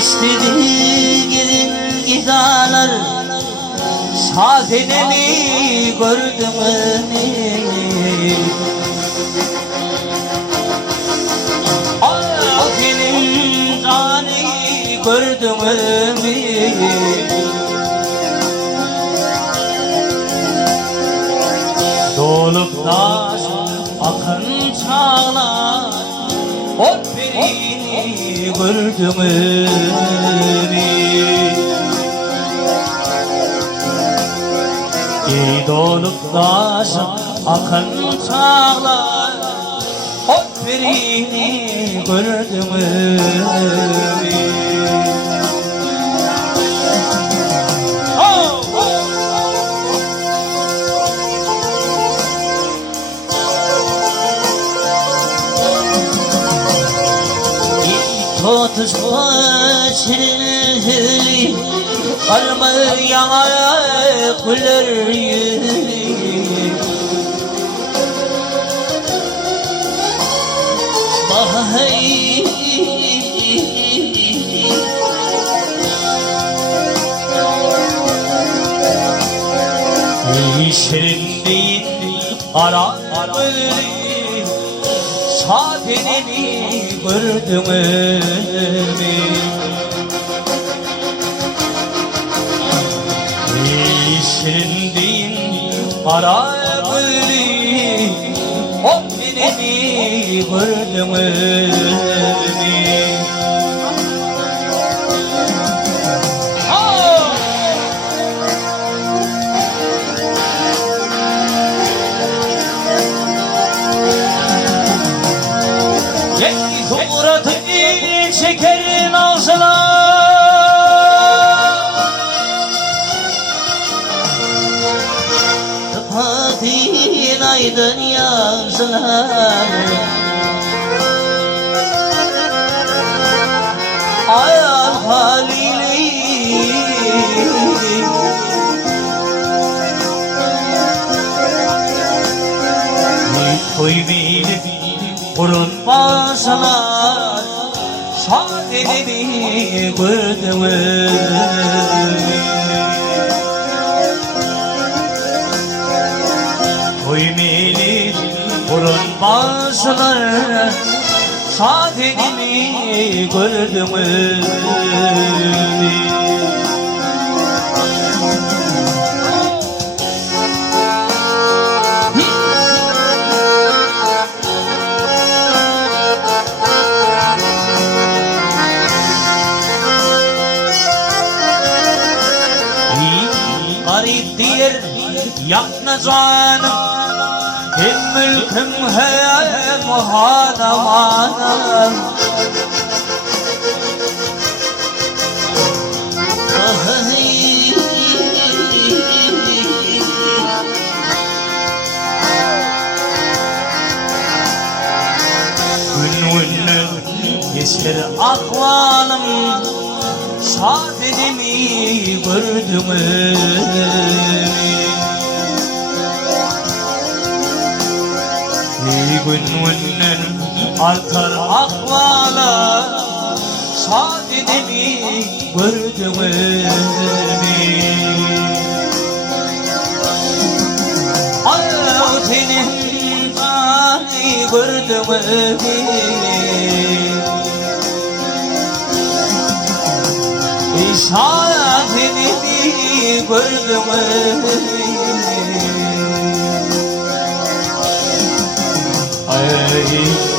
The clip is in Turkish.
İstediği gidin gidalar, Safinemi gördüm Safinim cani gördüm Dolup taşıp akın çağlar, ot birini gördüm Dolup taşıp akın çağlar, ot birini gördüm Tutuşma çirilli Kalma yana güler yüzü Bahey Şirin değil ara gülü Safinemi gördüm Şirin değil ara gülü O benimi gördüm Murat'ın şekerin ağzına Tıpatin aydın yansına Ayal halili Koy bilip burun başlar Safinemi gördüm Koymeli burun başlar Safinemi gördüm Garip diyer yapma canım Hem mülküm hem hanım anam Gün geçer ahvalım Safinemi gördüm Günün artar ahvala Safinemi gördüm Senin cani gördüm Safinemi gördüm Ay